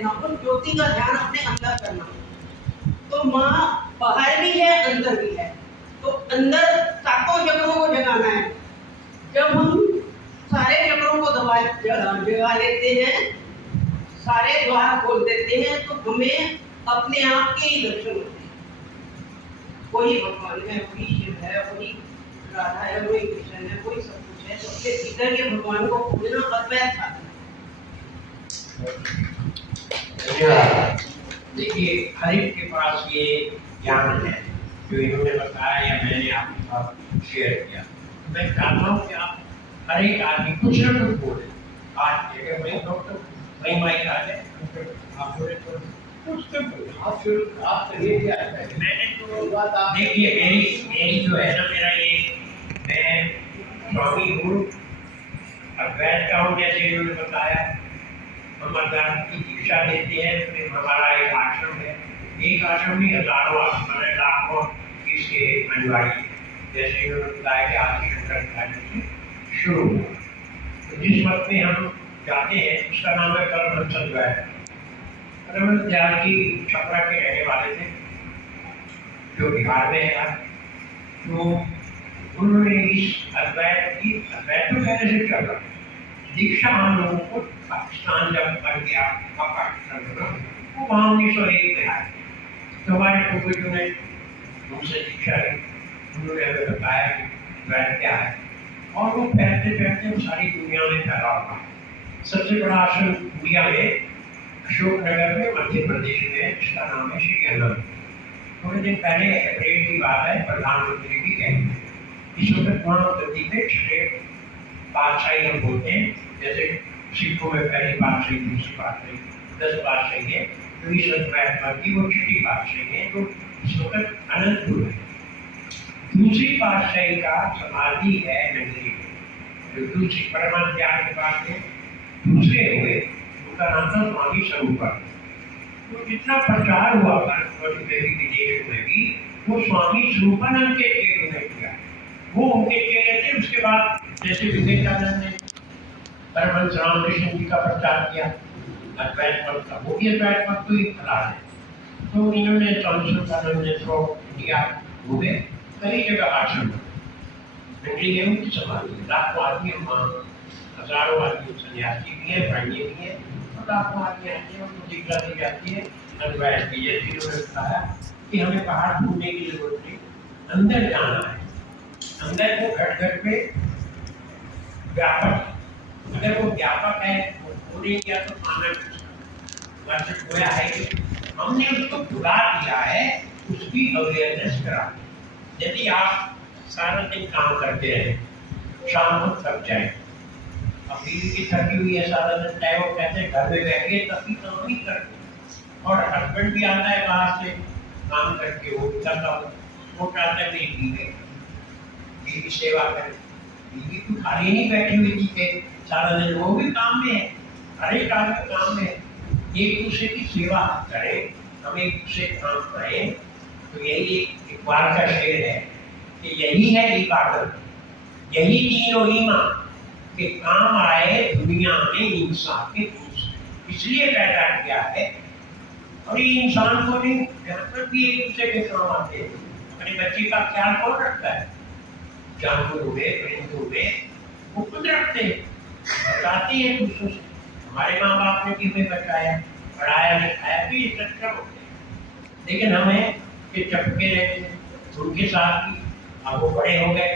लेना, उन ज्योति का ध्यान अपने अंदर करना। तो माँ बाहर भी है, अंदर भी है। तो अंदर सातों चक्रों को जगाना है। जब हम सारे चक्रों को जगा लेते हैं, सारे द्वार खोल देते हैं, तो हमें अपने आप के ही दर्शन होते हैं। वही भगवान है, वही शिव है, वही राधा है, वही कृष्ण है, वही सब कुछ है। सबके भीतर के भगवान को खोजना अद्वैत साधन। देखिए, हर एक के पास ये ज्ञान है जो इन्होंने बताया या मैंने आपके साथ शेयर किया। मैं चाहता हूँ कि आप हर एक आदमी कुछ न कुछ बोले। आज अगर मैं डॉक्टर वही माइक आ जाए, आप बोले तो कुछ तो बोले। आप ये क्या है? मैंने तो देखिए, मेरी जो है ना, मेरा ये मैं स्वामी हूँ, अद्वैत का हूँ, जैसे इन्होंने बताया। हम अद्वैत की दीक्षा देते हैं। फिर हमारा एक आश्रम है, एक आश्रम नहीं, हजारों आश्रम है, लाखों इसके अनुयायी है। जैसे इन्होंने बताया कि आदि शंकराचार्य से शुरू हुआ। तो जिस मत में हम जाते हैं उसका नाम है परमहंस अद्वैत। परमहंस दयाल जी छपरा के रहने वाले थे, जो बिहार में है। तो उन्होंने इस अद्वैत की, अद्वैत तो पहले से चल रहा, दीक्षा हम लोगों को पाकिस्तान जब बन गया, पाकिस्तान बना, वो वहाँ 1901 में आए। तो हमारे पूर्वजों ने उनसे दीक्षा ली, उन्होंने हमें बताया कि अद्वैत क्या है, और वो फैलते फैलते सारी दुनिया में फैला हुआ। सबसे बड़ा आश्रम इंडिया में अशोकनगर में, मध्य प्रदेश में, जिसका नाम है श्री अनंत। थोड़े दिन पहले अप्रैल की बात है, प्रधानमंत्री भी गए। इस वक्त वहाँ गद्दी पे 6 पातशाही हम बोलते हैं। जैसे सिखों में पहली पातशाही, दूसरी पातशाही, 10 पातशाही है। तो इस वक्त की वो 6ठी पातशाही है, तो इस वक्त अनंतपुर है। दूसरी पातशाही का समाधि है नगरी में, जो दूसरी परमात्मा ज्ञान के बाद में दूसरे हुए, उनका नाम था स्वामी स्वरूपानंद। तो जितना प्रचार हुआ भारत में भी, विदेश में भी, वो स्वामी स्वरूपानंद के चेलों ने किया। वो उनके चेले थे। उसके बाद जैसे विवेकानंद ने परमहंस रामकृष्ण जी का प्रचार किया अद्वैत मत का, वो भी अद्वैत मत को ही फैला है। तो इन्होंने स्वामी स्वरूपानंद ने थ्रू इंडिया घूमे, कई जगह आश्रम नगरी में उनकी समाधि, लाखों आदमी, हजारों आदमी सन्यासी भी है, भाइये भी है, और लाखों आदमी आते हैं, उनको दीक्षा दी जाती है अद्वैत की। जैसे इन्होंने बताया कि हमें बाहर ढूंढने की जरूरत नहीं, अंदर जाना है। अंदर वो घट घट पे व्यापक, अगर वो व्यापक है, वो पूरी किया तो मानव वर्षित होया है कि हमने उसको भुला दिया है, उसकी अवेयरनेस करा। यदि आप सारा दिन काम करते रहे, शाम को थक जाए, अब बीवी की थकी हुई है सारा दिन, चाहे वो कहते हैं घर में बैठिए, तभी काम ही करते, और हस्बैंड भी आता है बाहर से काम करके, वो भी करता हो, वो चाहते हैं मेरी बीवी की सेवा करें। बीवी तो खाली नहीं बैठी हुई थी के सारा दिन, वो भी काम में है, हर एक आदमी काम में है। एक दूसरे की सेवा करें, हम एक दूसरे काम करें। तो यही एक बार का शेर है कि यही है इबादत, यही तीनों ईमान के काम आए दुनिया में इंसान के दूसरे, इसलिए पैदा किया है। और ये इंसान को नहीं, जानवर भी एक दूसरे के काम आते हैं। अपने बच्चे का ख्याल कौन रखता है? जानवर हुए, परिंदे हुए, वो खुद रखते हैं, बताते हैं दूसरों से। हमारे माँ बाप ने भी हमें बचाया, पढ़ाया, लिखाया, भी सक्षम होते हैं। लेकिन हमें के चपके रहते हैं उनके साथ भी। अब वो बड़े हो गए,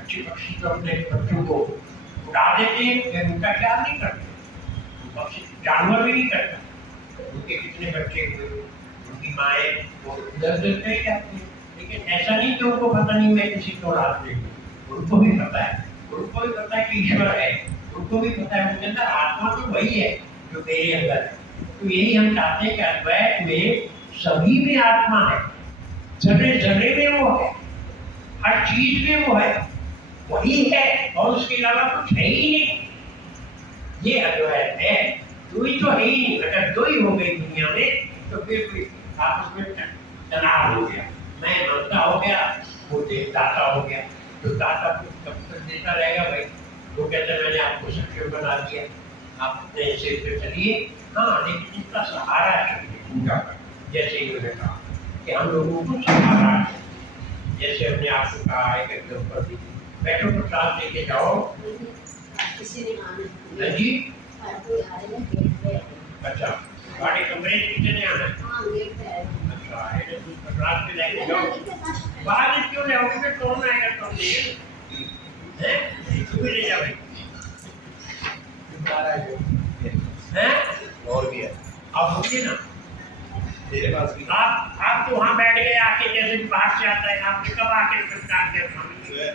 अच्छी पक्षी तो अपने बच्चों को उड़ा देते हैं, फिर उनका ख्याल नहीं करते। पक्षी जानवर भी नहीं करता। उनके कितने बच्चे हुए, उनकी माएँ वो इधर उधर कहीं जाती है, लेकिन ऐसा नहीं कि उनको पता नहीं मैं किसी को रात में, उनको भी पता है, उनको भी पता है कि ईश्वर है, उनको भी पता है उनके अंदर आत्मा तो वही है जो मेरे अंदर है। तो यही हम चाहते हैं कि अद्वैत में सभी में आत्मा है, जर्रे जर्रे में वो है, हर चीज में वो है, वही है, और उसके अलावा कुछ है ही नहीं। ये अद्वैत है, दो ही तो है ही नहीं। अगर दो ही हो गई दुनिया में तो फिर आपस में तनाव हो गया, मैं मानता हो गया, वो दाता हो गया। तो दाता कब तक देता रहेगा भाई? वो कहते हैं मैंने आपको सक्षम बना दिया, आप अपने सिर पे चलिए। हाँ, लेकिन इसका महाराज पूजा कर, जैसे इन्होंने कहा कि हम लोगों को सब महाराज, जैसे हमने आपको कहा है कि द्रौपदी बैठो प्रसाद लेके जाओ। किसी ने आना नहीं जी, कोई आ रहे हैं गेट पे। अच्छा गाड़ी कमरे कितने ने आना है? हाँ गेट पे है। अच्छा है तो प्रसाद पे लेके जाओ। बाद में क्यों ले आओगे? कौन आएगा तुम लिए हैं? तू भी ले जा भाई हैं? और भी है आप होंगे ना, मेरे पास भी। आप तो वहाँ बैठ गए आके, जैसे बाहर से आता है आपने कब आके नमस्कार किया?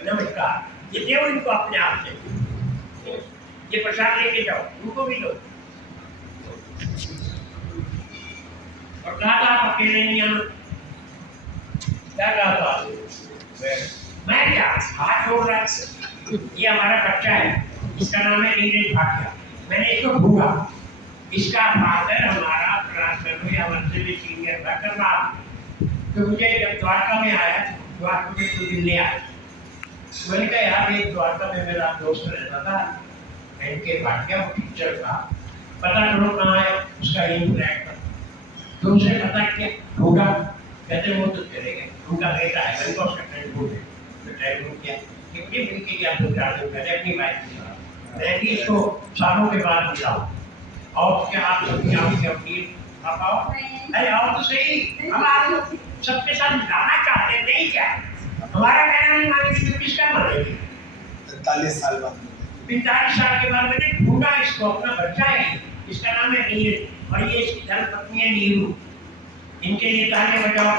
नमस्कार ये दो इनको अपने आप से, ये प्रसाद लेके जाओ, उनको भी दो। और कहा था आप अकेले नहीं आना, क्या कहा था? मैं क्या हाथ छोड़ रहा, ये हमारा बच्चा है, इसका नाम है नीरज भाटिया, मैंने इसको ढूंढा, इसका फादर हमारा ट्रांसफर या मंत्री सीनियर था करनाल, तो मुझे जब द्वारका में आया, द्वारका में तो दिल्ली आया, मैंने कहा यार एक द्वारका में मेरा दोस्त रहता था इनके भाटिया, वो टीचर था, पता करो कहाँ है उसका इन फ्लैट पर, तो उसे पता किया, ढूंढा, कहते वो तो चले गए, उनका बेटा है, मैंने कहा उसका टेलीफोन है, मैं टेलीफोन किया कि मुझे मिल के गया 2-4 दिन पहले अपनी वाइफ के साथ, मैं भी इसको सालों के बाद मिला हूँ। और क्या आप सभी आपकी अपनी आप आओ, अरे आओ तो सही, हम आप सबके साथ मिलाना चाहते हैं, नहीं क्या हमारा कहना नहीं मानेंगे तो किसका मानेंगे? 43 साल बाद 45 साल के बाद मैंने ढूंढा इसको, अपना बच्चा है, इसका नाम है नीरज और ये इसकी धर्मपत्नी है नीरू, इनके लिए ताली बजाओ।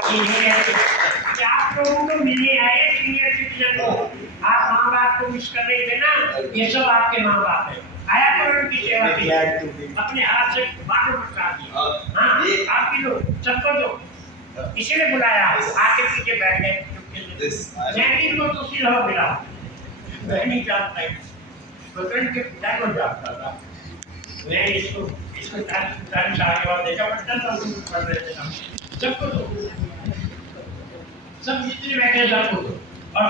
कि आप लोगों को मिलने आए सीनियर सिटीजन को, आप माँ बाप को मिस कर रहे थे ना, ये सब आपके माँ बाप है, आया करो उनकी सेवा के लिए, अपने हाथ से बांटो प्रसाद जी। हाँ आप भी लो, सबको दो, इसीलिए बुलाया, आके पीछे बैठ गए चुपके से, मैं भी इनको दूसरी तरह मिला, मैं नहीं जानता, स्वतंत्र के पिता को जानता था, मैं इसको 40 साल के बाद देखा पड़ता था, पढ़ रहे थे सबको दो, सब जितने बैठे सबको दो। और